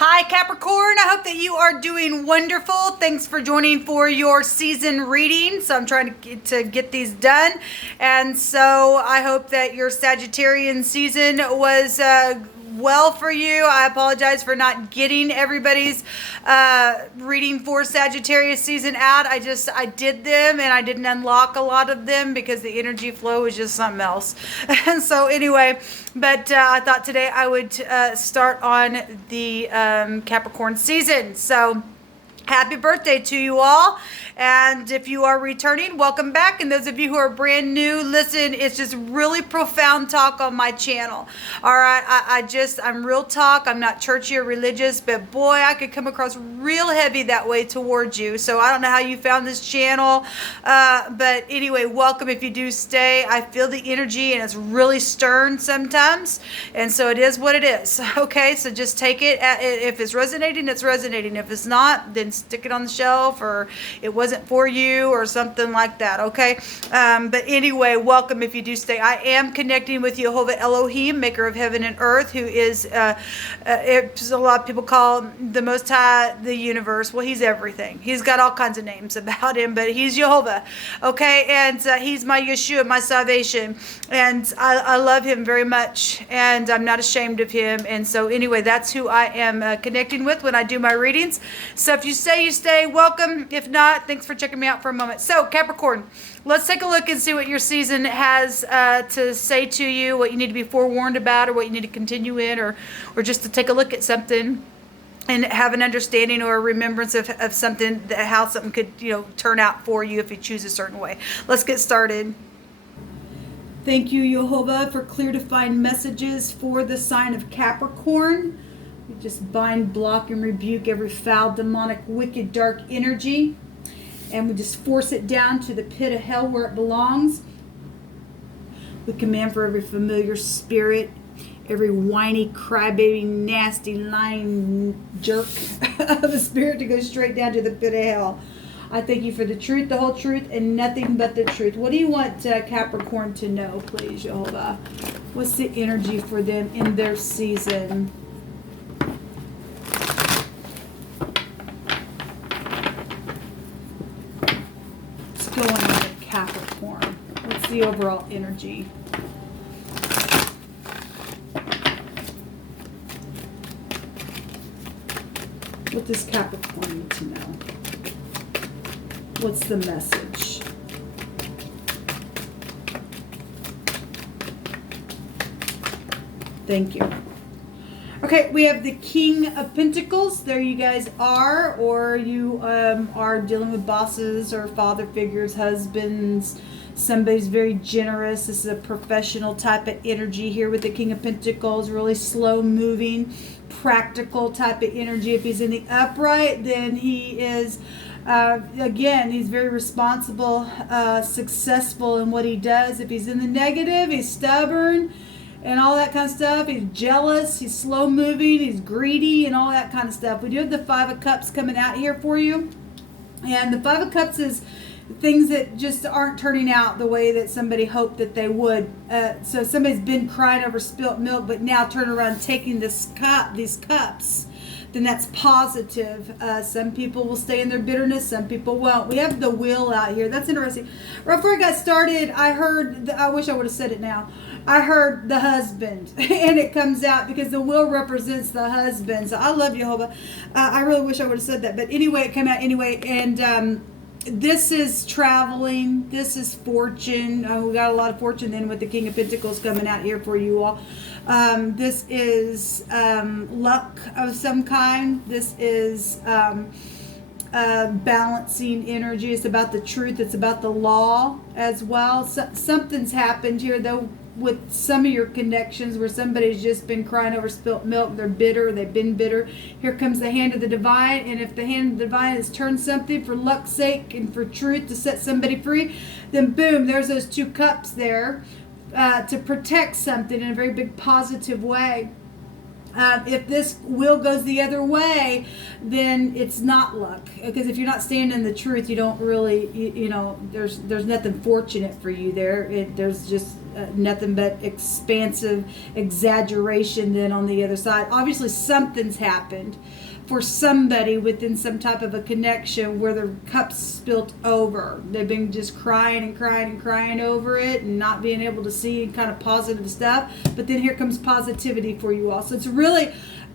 Hi Capricorn, I hope that you are doing wonderful. Thanks for joining for your season reading. So I'm trying to get these done. And so I hope that your Sagittarian season was well for you. I apologize for not getting everybody's reading for Sagittarius season out. I did them and I didn't unlock a lot of them because the energy flow was just something else. And so anyway, but I thought today I would start on the Capricorn season. So happy birthday to you all. And if you are returning, welcome back. And those of you who are brand new, listen, it's just really profound talk on my channel. All right, I'm real talk. I'm not churchy or religious, but boy, I could come across real heavy that way towards you. So I don't know how you found this channel. But anyway, welcome if you do stay. I feel the energy and it's really stern sometimes. And so it is what it is. Okay, so just take it. If it's resonating, it's resonating. If it's not, then stick it on the shelf, or it wasn't for you or something like that. Okay, but anyway, welcome if you do stay. I am connecting with Jehovah Elohim, maker of heaven and earth, who is it's a lot of people call the Most High, the universe. Well, he's everything. He's got all kinds of names about him, but he's Jehovah. Okay, and he's my Yeshua, my salvation, and I love him very much, and I'm not ashamed of him. And so anyway, that's who I am connecting with when I do my readings. So if you stay, you stay. Welcome. If not, thanks for checking me out for a moment. So Capricorn, let's take a look and see what your season has to say to you, what you need to be forewarned about, or what you need to continue in, or just to take a look at something and have an understanding or a remembrance of something, that how something could, turn out for you if you choose a certain way. Let's get started. Thank you, Jehovah, for clear defined messages for the sign of Capricorn. We just bind, block, and rebuke every foul, demonic, wicked, dark energy. And we just force it down to the pit of hell where it belongs. We command for every familiar spirit, every whiny, crybaby, nasty, lying jerk of a spirit to go straight down to the pit of hell. I thank you for the truth, the whole truth, and nothing but the truth. What do you want Capricorn to know, please, Jehovah? What's the energy for them in their season? Going on with Capricorn? What's the overall energy? What does Capricorn need to know? What's the message? Thank you. Okay, we have the King of Pentacles. There you guys are, or you are dealing with bosses or father figures, husbands. Somebody's very generous. This is a professional type of energy here with the King of Pentacles. Really slow moving, practical type of energy. If he's in the upright, then he is, again, he's very responsible, successful in what he does. If he's in the negative, he's stubborn and all that kind of stuff. He's jealous, he's slow moving, he's greedy, and all that kind of stuff. We do have the Five of Cups coming out here for you. And the Five of Cups is things that just aren't turning out the way that somebody hoped that they would. So somebody's been crying over spilt milk, but now turn around taking these cups. Then that's positive. Some people will stay in their bitterness, some people won't. We have the Wheel out here. That's interesting. Right before I got started, I heard, I wish I would have said it now. I heard the husband, and it comes out because the Wheel represents the husband. So I love Jehovah. I really wish I would have said that. But anyway, it came out anyway. And this is traveling. This is fortune. We got a lot of fortune then with the King of Pentacles coming out here for you all. This is luck of some kind. This is balancing energy. It's about the truth. It's about the law as well. So, something's happened here, though, with some of your connections where somebody's just been crying over spilt milk. They're bitter. They've been bitter. Here comes the hand of the divine. And if the hand of the divine has turned something for luck's sake and for truth to set somebody free, then boom, there's those two cups there to protect something in a very big positive way. If this wheel goes the other way, then it's not luck. Because if you're not standing in the truth, you don't really, there's nothing fortunate for you there. There's just nothing but expansive exaggeration then on the other side. Obviously something's happened for somebody within some type of a connection where the cup's spilt over. They've been just crying and crying and crying over it and not being able to see kind of positive stuff. But then here comes positivity for you all. So it's really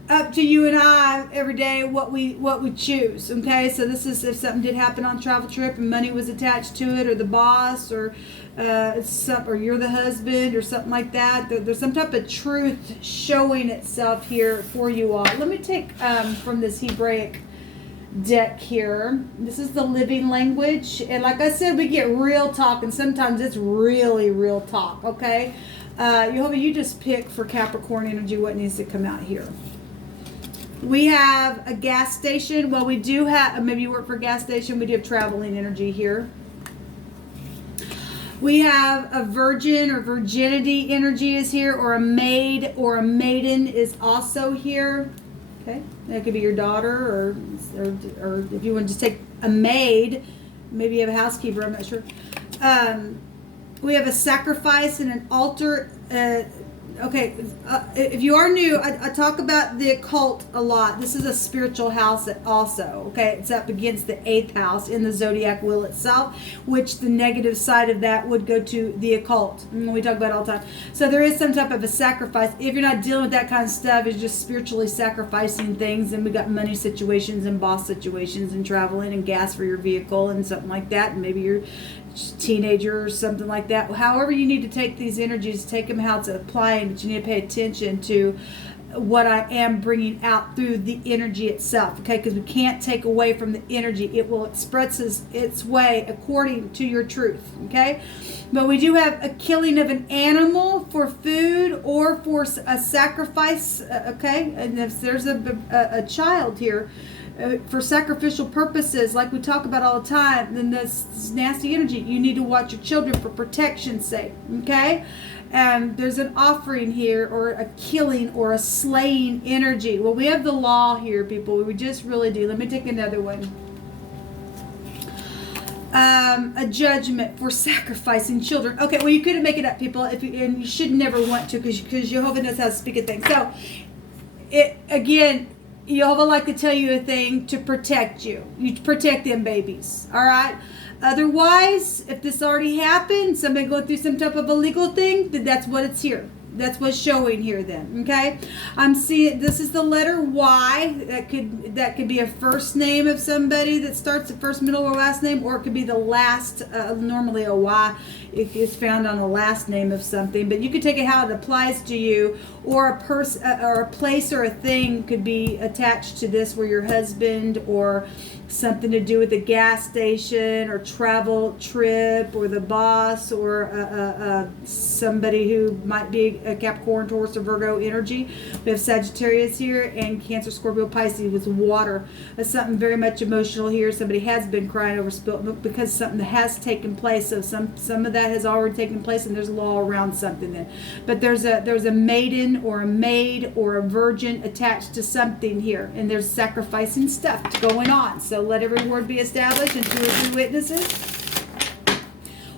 up to you and I every day what we choose. Okay, so this is if something did happen on a travel trip and money was attached to it, or the boss, or or you're the husband or something like that. There's some type of truth showing itself here for you all. Let me take from this Hebraic deck here. This is the living language, and like I said, we get real talk, and sometimes it's really real talk. Okay, Jehovah, you just pick for Capricorn energy what needs to come out here. We have a gas station. Well, we do have, maybe you work for a gas station, we do have traveling energy here. We have a virgin or virginity energy is here, or a maid or a maiden is also here. Okay, that could be your daughter, or if you want to just take a maid, maybe you have a housekeeper, I'm not sure. We have a sacrifice and an altar. If you are new, I talk about the occult a lot. This is a spiritual house also. Okay, it's up against the 8th house in the Zodiac wheel itself, which the negative side of that would go to the occult. We talk about it all the time. So there is some type of a sacrifice. If you're not dealing with that kind of stuff, it's just spiritually sacrificing things. And we got money situations and boss situations and traveling and gas for your vehicle and something like that. And maybe you're teenager or something like that. However you need to take these energies, take them how it's applying, but you need to pay attention to what I am bringing out through the energy itself, okay? Because we can't take away from the energy. It will express its way according to your truth, okay? But we do have a killing of an animal for food or for a sacrifice, okay? And if there's a child here, for sacrificial purposes, like we talk about all the time, then this nasty energy, you need to watch your children for protection's sake, okay? And there's an offering here, or a killing or a slaying energy. Well, we have the law here, people. We just really do. Let me take another one. A judgment for sacrificing children. Okay, well, you couldn't make it up, people, and you should never want to, because Jehovah knows how to speak a thing. So, again, Jehovah like to tell you a thing to protect you. You protect them babies, all right? Otherwise, if this already happened, somebody going through some type of a legal thing, then that's what it's here. That's what's showing here then, okay? I'm seeing, this is the letter Y. That could be a first name of somebody that starts the first, middle, or last name, or it could be the last, normally a Y is found on the last name of something, but you could take it how it applies to you, or a person, or a place or a thing could be attached to this, where your husband, or something to do with the gas station or travel trip, or the boss, or somebody who might be a Capricorn, Taurus, or Virgo energy. We have Sagittarius here, and Cancer, Scorpio, Pisces with water. That's something very much emotional here. Somebody has been crying over spilt milk because something has taken place. So some of that has already taken place, and there's law around something then. But there's a maiden or a maid or a virgin attached to something here, and there's sacrificing stuff going on. So let every word be established, and 2 or 3 witnesses.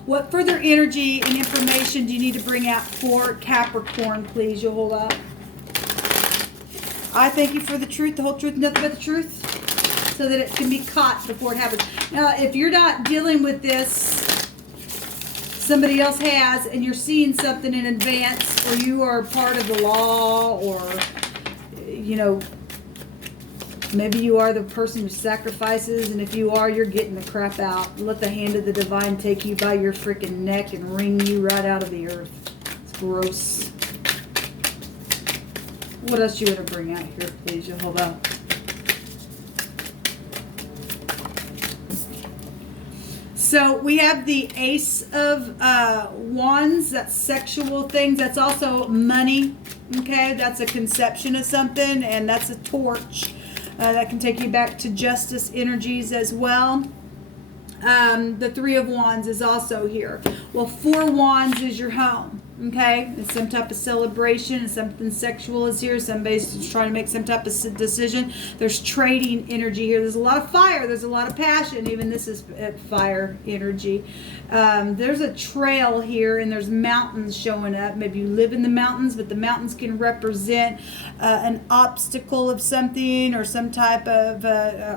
What further energy and information do you need to bring out for Capricorn, please? You'll hold up. I thank you for the truth, the whole truth, nothing but the truth, so that it can be caught before it happens. Now, if you're not dealing with this, somebody else has, and you're seeing something in advance, or you are part of the law, or, maybe you are the person who sacrifices, and if you are, you're getting the crap out. Let the hand of the divine take you by your freaking neck and wring you right out of the earth. It's gross. What else you want to bring out here, please, Jehovah? So we have the Ace of Wands. That's sexual things. That's also money. Okay, that's a conception of something, and that's a torch. That can take you back to justice energies as well. The 3 of Wands is also here. Well, 4 Wands is your home. Okay, it's some type of celebration, and something sexual is here. Somebody's just trying to make some type of decision. There's trading energy here. There's a lot of fire. There's a lot of passion. Even this is fire energy. There's a trail here, and there's mountains showing up. Maybe you live in the mountains, but the mountains can represent an obstacle of something, or some type of,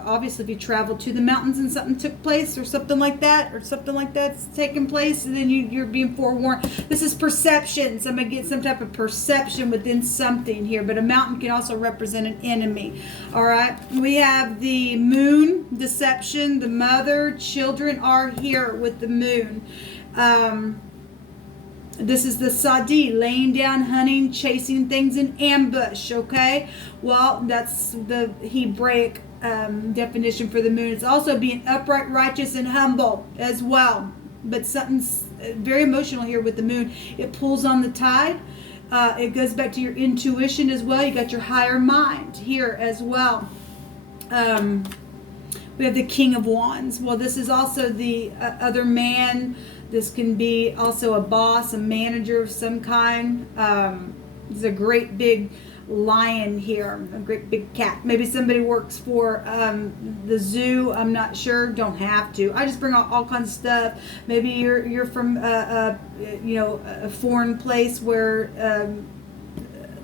obviously if you travel to the mountains and something took place, or something like that's taking place, and then you're being forewarned. This is perception. Somebody gets some type of perception within something here, but a mountain can also represent an enemy. All right, we have the moon, deception. The mother, children are here with the moon. This is the sadi, laying down, hunting, chasing things in ambush. Okay, well, that's the Hebraic definition for the moon. It's also being upright, righteous, and humble as well. But something's very emotional here with the moon. It pulls on the tide. It goes back to your intuition as well. You got your higher mind here as well. We have the King of Wands. Well, this is also the other man. This can be also a boss, a manager of some kind. There's a great big lion here, a great big cat. Maybe somebody works for the zoo. I'm not sure. Don't have to. I just bring all kinds of stuff. Maybe you're from a foreign place where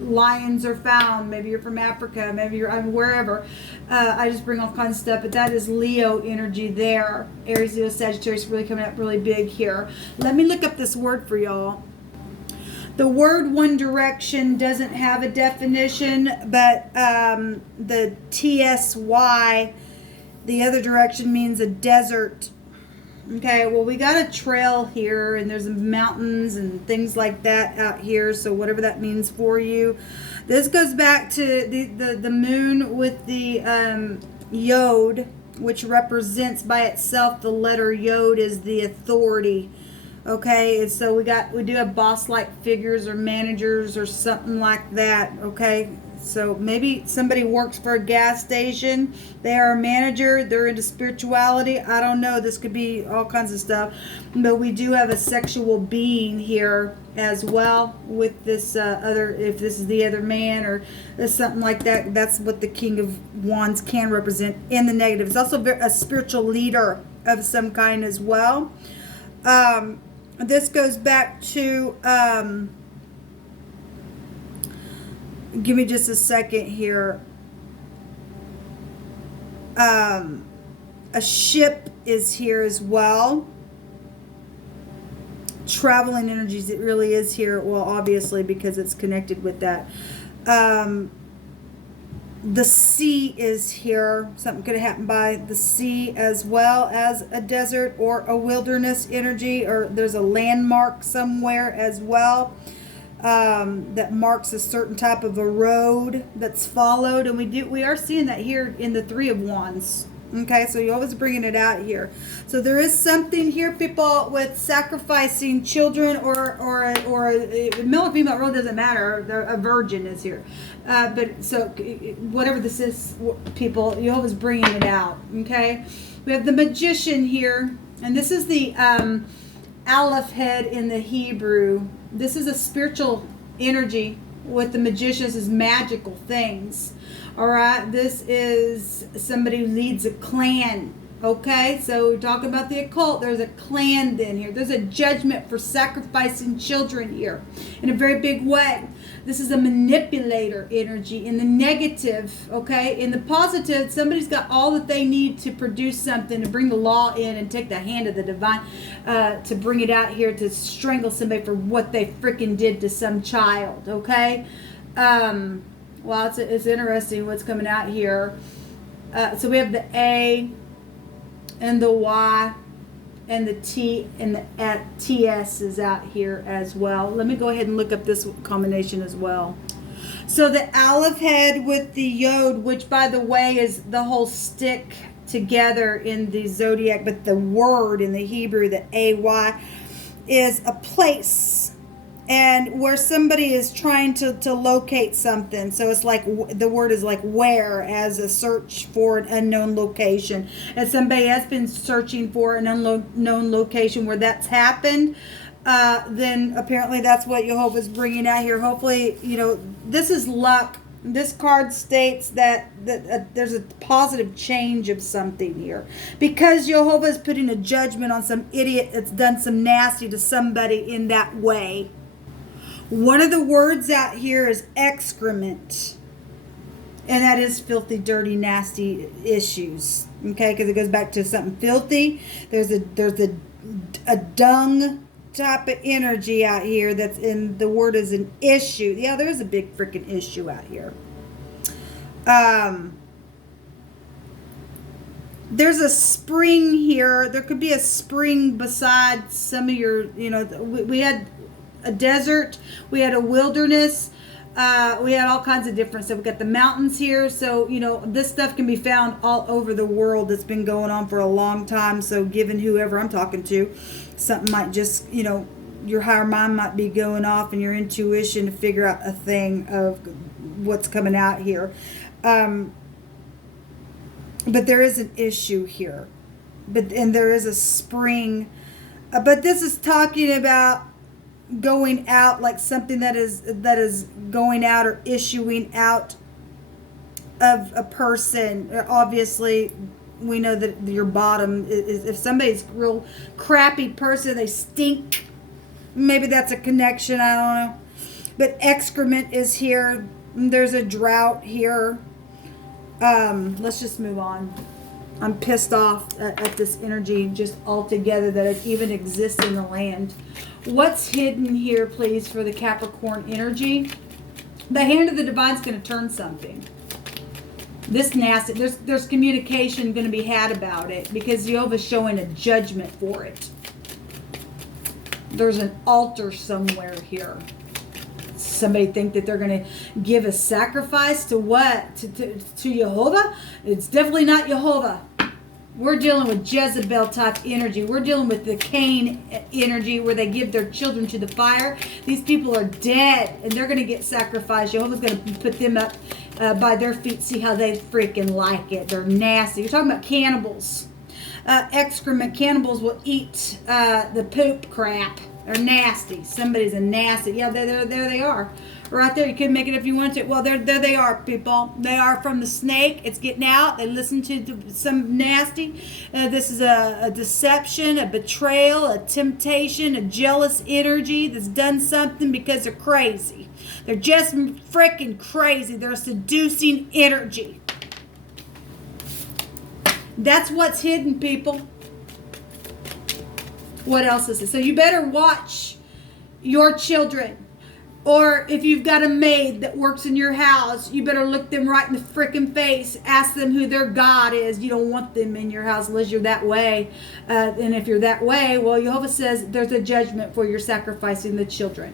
lions are found. Maybe you're from Africa. Maybe you're wherever. I just bring all kinds of stuff, but that is Leo energy there. Aries, Leo, Sagittarius really coming up really big here. Let me look up this word for y'all. The word One Direction doesn't have a definition, but the TSY, the other direction, means a desert. Okay, well, we got a trail here, and there's mountains and things like that out here, so whatever that means for you. This goes back to the moon with the Yod, which represents by itself, the letter Yod is the authority. Okay, and so we do have boss-like figures or managers or something like that. Okay, so maybe somebody works for a gas station. They are a manager. They're into spirituality. I don't know. This could be all kinds of stuff. But we do have a sexual being here as well with this other, if this is the other man or something like that. That's what the King of Wands can represent in the negative. It's also a spiritual leader of some kind as well. This goes back to, give me just a second here. A ship is here as well. Traveling energies, it really is here. Well, obviously, because it's connected with that. The sea is here. Something could have happened by the sea, as well as a desert or a wilderness energy, or there's a landmark somewhere as well that marks a certain type of a road that's followed, and we are seeing that here in the Three of Wands. Okay, so you're always bringing it out here. So there is something here, people, with sacrificing children or a male or female, it really doesn't matter. A virgin is here. But so whatever this is, people, you're always bringing it out. Okay, we have the Magician here, and this is the Aleph head in the Hebrew. This is a spiritual energy. With the Magicians is magical things. All right, this is somebody who leads a clan. Okay, so we're talking about the occult. There's a clan then here. There's a judgment for sacrificing children here in a very big way. This is a manipulator energy in the negative. Okay, in the positive, somebody's got all that they need to produce something, to bring the law in and take the hand of the divine, to bring it out here to strangle somebody for what they freaking did to some child. Okay. Well, it's interesting what's coming out here. So we have the A and the Y and the T and the TS is out here as well. Let me go ahead and look up this combination as well. So the Aleph head with the Yod, which by the way is the whole stick together in the Zodiac, but the word in the Hebrew, the AY, is a place. And where somebody is trying to locate something. So it's like, the word is like where, as a search for an unknown location. And somebody has been searching for an unknown location where that's happened. then apparently that's what Jehovah's bringing out here. Hopefully, this is luck. This card states that there's a positive change of something here. Because Jehovah's putting a judgment on some idiot that's done some nasty to somebody in that way. One of the words out here is excrement. And that is filthy, dirty, nasty issues. Okay, because it goes back to something filthy. There's a dung type of energy out here that's in, the word is an issue. Yeah, there is a big freaking issue out here. There's a spring here. There could be a spring beside some of your, we had a desert, we had a wilderness, we had all kinds of different stuff. We got the mountains here, so this stuff can be found all over the world. That's been going on for a long time. So given whoever I'm talking to, something might just your higher mind might be going off, and your intuition to figure out a thing of what's coming out here. But there is an issue here, and there is a spring, but this is talking about going out, like something that is going out or issuing out of a person. Obviously, we know that your bottom is, if somebody's a real crappy person, they stink. Maybe that's a connection. I don't know. But excrement is here. There's a drought here. Let's just move on. I'm pissed off at this energy just altogether, that it even exists in the land. What's hidden here, please, for the Capricorn energy? The hand of the divine's going to turn something. This nasty, there's communication going to be had about it, because Jehovah's showing a judgment for it. There's an altar somewhere here. Somebody think that they're going to give a sacrifice to what? To Jehovah? It's definitely not Jehovah. We're dealing with Jezebel type energy. We're dealing with the Cain energy, where they give their children to the fire. These people are dead, and they're going to get sacrificed. Jehovah's going to put them up by their feet, see how they freaking like it. They're nasty. You're talking about cannibals. Excrement. Cannibals will eat the poop crap. They're nasty. Somebody's a nasty. Yeah, there they are. Right there. You couldn't make it if you wanted to. Well, there they are, people. They are from the snake. It's getting out. They listen to some nasty. This is a deception, a betrayal, a temptation, a jealous energy that's done something because they're crazy. They're just freaking crazy. They're a seducing energy. That's what's hidden, people. What else is it? So you better watch your children. Or if you've got a maid that works in your house, you better look them right in the freaking face. Ask them who their God is. You don't want them in your house unless you're that way. And if you're that way, well, Jehovah says there's a judgment for your sacrificing the children.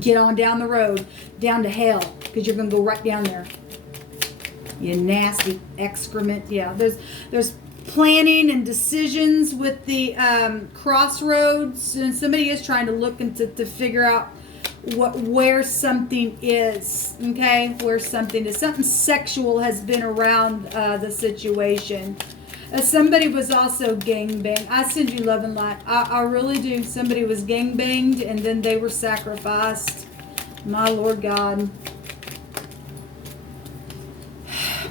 Get on down the road, down to hell, because you're going to go right down there. You nasty excrement. Yeah, there's planning and decisions with the crossroads, and somebody is trying to look into to figure out where something is. Okay, where something is. Something sexual has been around the situation. Somebody was also gangbanged. I send you love and light. I really do. Somebody was gangbanged and then they were sacrificed. My Lord God.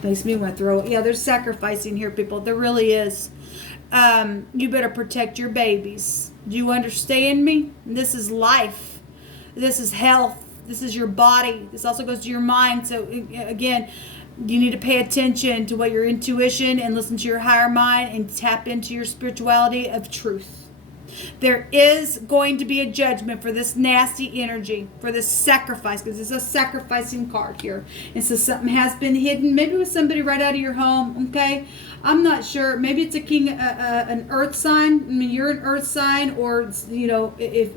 Makes me want to throw it. Yeah, there's sacrificing here, people. There really is. You better protect your babies. Do you understand me? This is life. This is health. This is your body. This also goes to your mind. So again, you need to pay attention to what your intuition and listen to your higher mind and tap into your spirituality of truth. There is going to be a judgment for this nasty energy, for this sacrifice, because it's a sacrificing card here. And so something has been hidden, maybe with somebody right out of your home, okay? I'm not sure. Maybe it's an earth sign. I mean, you're an earth sign, or, you know, if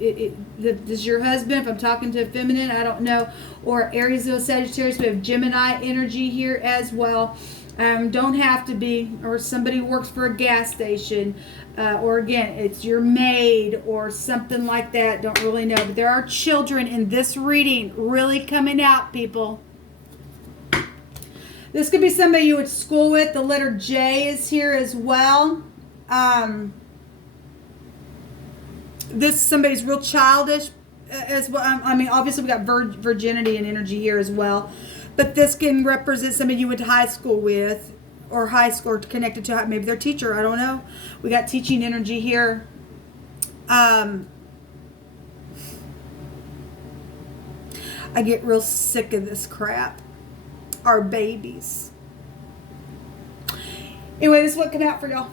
this is your husband, if I'm talking to a feminine, I don't know. Or Aries or Sagittarius, we have Gemini energy here as well. Don't have to be, or somebody who works for a gas station, or again, it's your maid or something like that. Don't really know. But there are children in this reading really coming out, people. This could be somebody you went to school with. The letter J is here as well. This somebody's real childish as well. I mean, obviously we got virginity and energy here as well, but this can represent somebody you went to high school with, or high school, or connected to maybe their teacher. I don't know. We got teaching energy here. I get real sick of this crap. Our babies. Anyway, this is what came out for y'all.